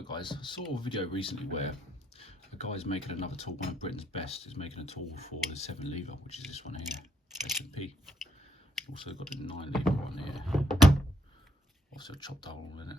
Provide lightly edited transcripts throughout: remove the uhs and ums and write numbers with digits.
Hi guys, I saw a video recently where a guy's making another tool. One of Britain's best is making a tool for the 7 lever, which is this one here, S&P. Also got a 9 lever one here, also a chopped hole in it.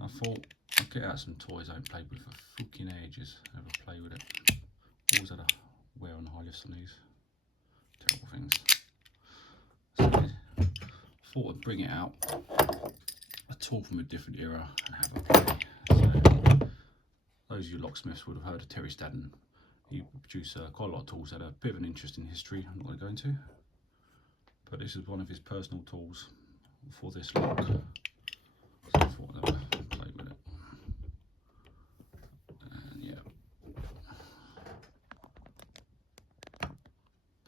I thought I'd get out some toys I haven't played with for fucking ages. Never play with it. Always had a wear on the high lifts on these. Terrible things. So I thought I'd bring it out, a tool from a different era, and have a play. So those of you locksmiths would have heard of Terry Stadden. He produced quite a lot of tools that had a bit of an interesting history. I'm not going to go into, but this is one of his personal tools for this lock. So I thought I'd play with it. And yeah,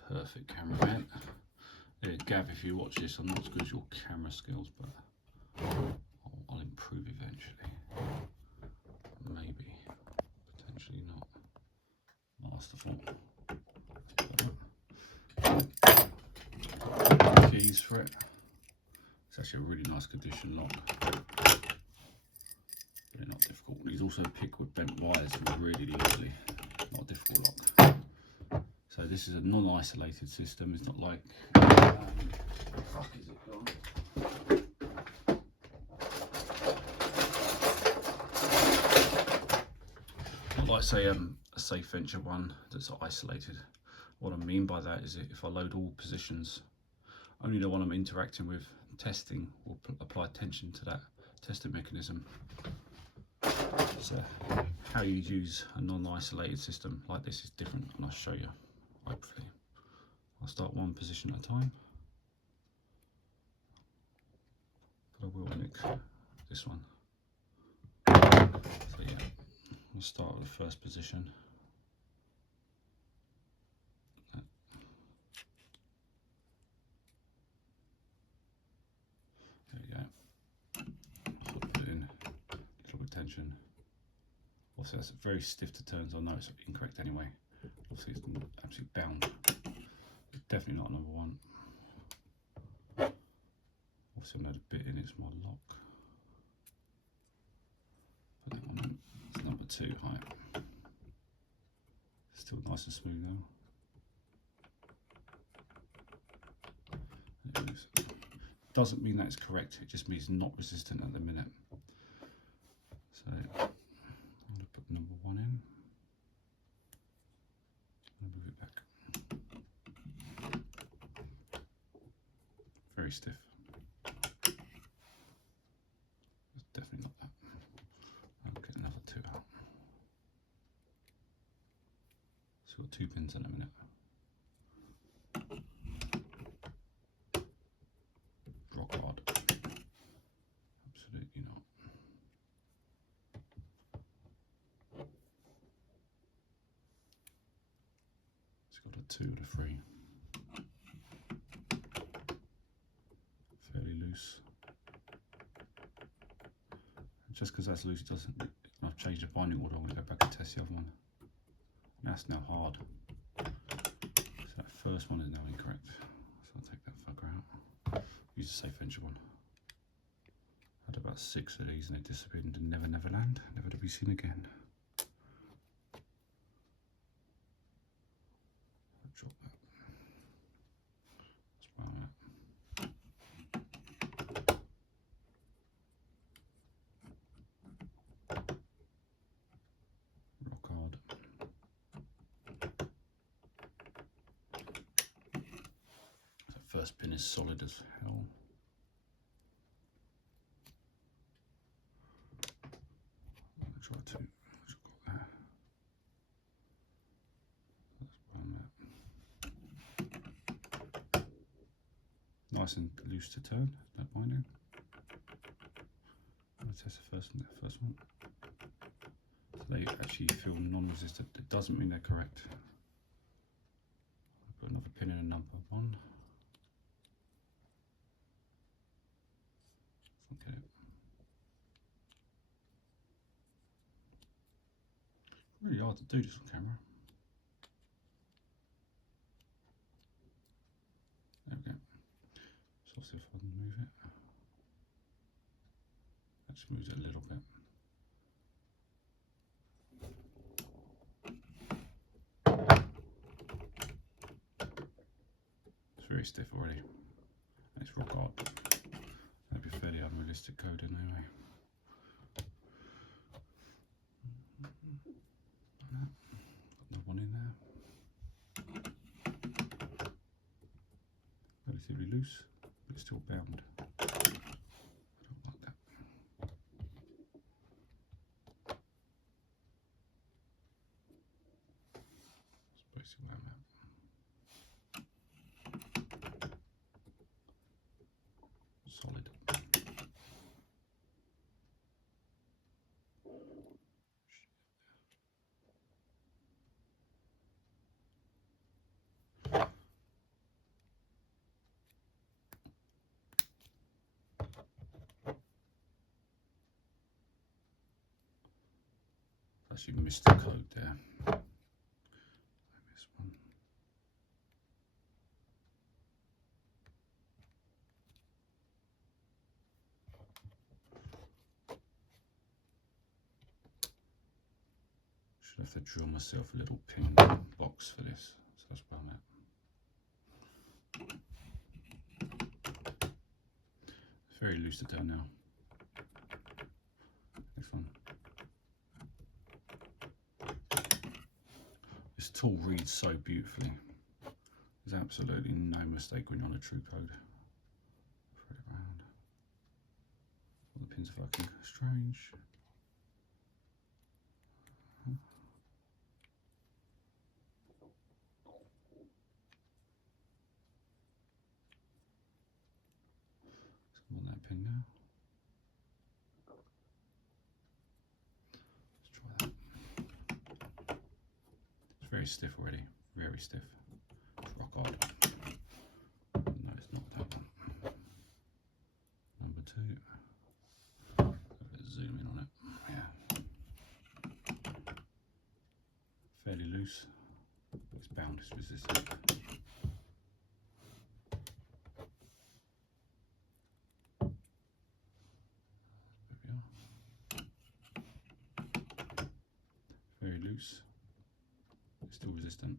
perfect cameraman. Yeah, Gav, if you watch this, I'm not as good as your camera skills, but I'll improve eventually. Maybe, potentially not. Masterful. Keys for it. It's actually a really nice condition lock. Really not difficult. These also pick with bent wires really easily. Not a difficult lock. So this is a non-isolated system. It's not like fuck is it gone? Not like say a Safe Venture one that's isolated. What I mean by that is that if I load all positions, only the one I'm interacting with testing will apply tension to that testing mechanism. So how you use a non-isolated system like this is different, and I'll show you, hopefully. I'll start one position at a time, but I will nick this one. So yeah, I'll start with the first position. There you go. Put it in, a little bit of tension. Also, that's very stiff to turn, so I know it's incorrect anyway. Obviously, it's absolutely bound. It's definitely not number one. Also, another bit in it's my lock. Put that one in. It's number 2 height. Still nice and smooth now. Doesn't mean that it's correct, it just means not resistant at the minute. So I'm going to put number 1 in. I'll move it back. Very stiff. It's definitely not that. I'll get another 2 out. So we've got 2 pins in a minute. Rock hard. Absolutely not. It's got a 2 and a 3. Fairly loose. Just because that's loose doesn't, I've changed the binding order. I'm going to go back and test the other one. And that's now hard. So that first one is now incorrect. So I'll take that fucker out. Use the Safe Venture one. Had about 6 of these and they disappeared into Never Never Land, never to be seen again. I'll drop that. Spoil that. Rock hard. That first pin is solid as hell. I'll try to. Nice and loose to turn, no binding. I'm going to test the first one. So they actually feel non-resistant. It doesn't mean they're correct. I'll put another pin in a number 1. Okay. Really hard to do this on camera. There we go. So I'll see if I can move it. That just moves it a little bit. stiff already. And it's rock hard. That'd be a fairly unrealistic code anyway. Another one in there. Relatively loose, but it's still bound. I don't like that. That's basically where I'm at. Solid. Actually missed the code there. I missed one. Should have to draw myself a little pin box for this. So that's where I'm at. It's very loose to tell now. Next one. This tool reads so beautifully. There's absolutely no mistake when you're on a true code. Thread it around. All the pins are fucking strange. So I want that pin now. Let's try that. It's very stiff already. Very stiff. It's rock hard. No, it's not that one. Number 2. Let's zoom in on it. Yeah. Fairly loose. It's bound, it's resistant. There we are. Very loose. It's still resistant.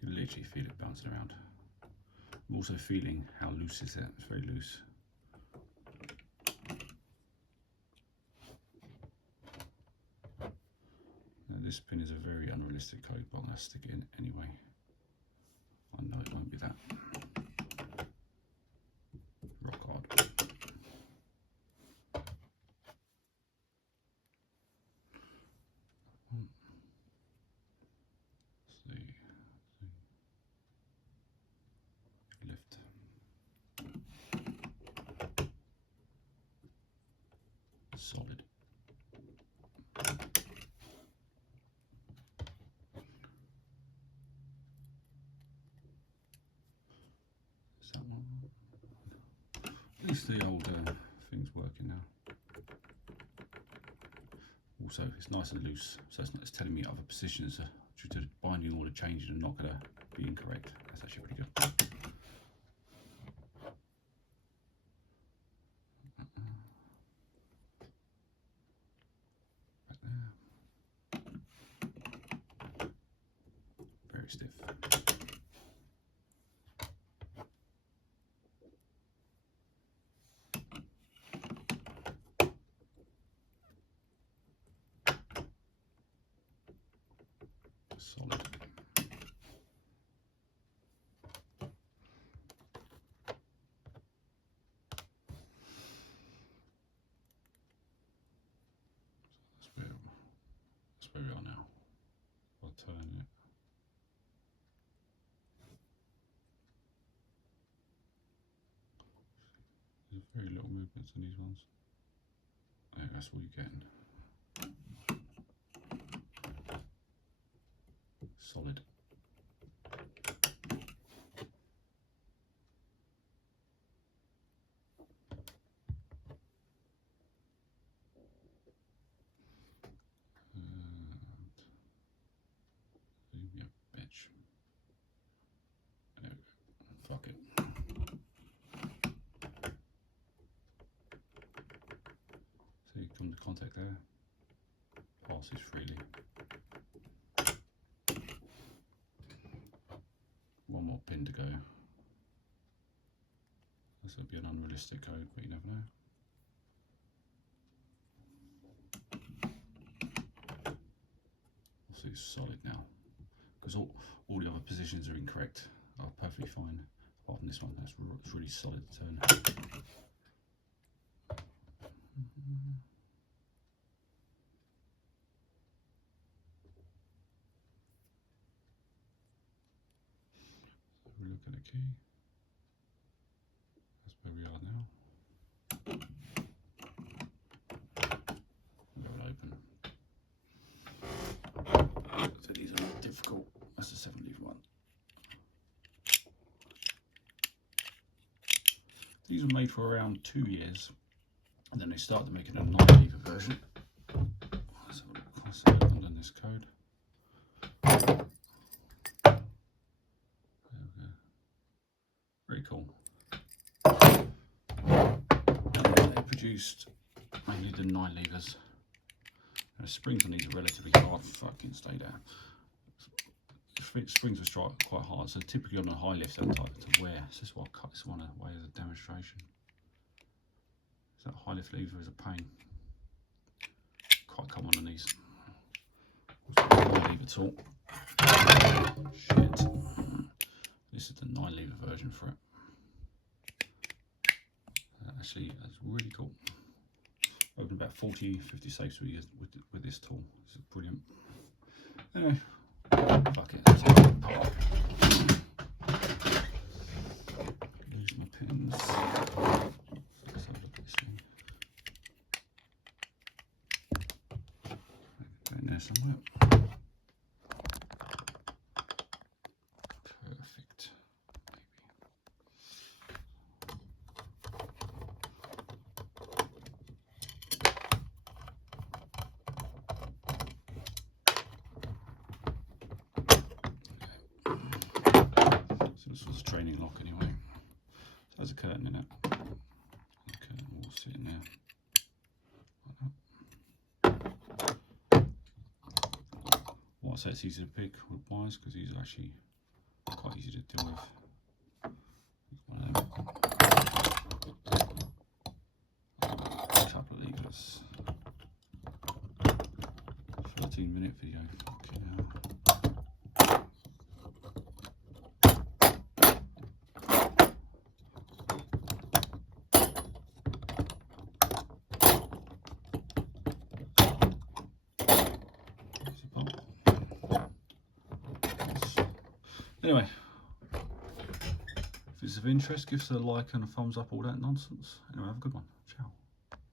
You can literally feel it bouncing around. I'm also feeling how loose is it. It's very loose. Now this pin is a very unrealistic code, but I'm going to stick it in anyway. I know it won't be that. Rock hard. See. Lift. Solid. Is that one? At least the old thing's working now. Also, it's nice and loose, so it's telling me other positions due to the binding order changing and not going to be incorrect. That's actually pretty good. Back there. Very stiff. Solid. That's where we are now. I'll turn it. There's very little movements in these ones. I think that's all you're getting. Solid. fuck it. See, come to contact there. Passes freely. One more pin to go. This would be an unrealistic code, but you never know. Also, it's solid now because all the other positions are incorrect, are perfectly fine. Apart from this one, that's really solid turn. We look at the key. That's where we are now. We'll open. So these are not difficult. That's the 7 lever one. These were made for around 2 years, and then they started making a 9 lever version. Let's have a look. Let's have a look on this code. Very cool. They produced mainly the 9 levers. The springs on these are relatively hard. Fucking stay down. Springs are strike quite hard, so typically on a high lift they're type to wear. So this is why I cut this one away as a demonstration. So that high lift lever is a pain. Quite common on these. Lever tool. Shit. This is the 9 lever version for it. Actually, that's really cool. Opened about 40-50 safes with this tool. This is brilliant. Anyway, fuck it. Let's take it apart. Use my pins. Let's have a look at this thing. Go in there somewhere. Perfect. So this was a training lock anyway. So there's a curtain in it. The curtain will sit in there. Why I say it's easy to pick with wires, because these are actually quite easy to deal with. One of them. A couple of levers. 13-minute video. Fucking hell. Anyway, if it's of interest, give us a like and a thumbs up, all that nonsense. Anyway, have a good one.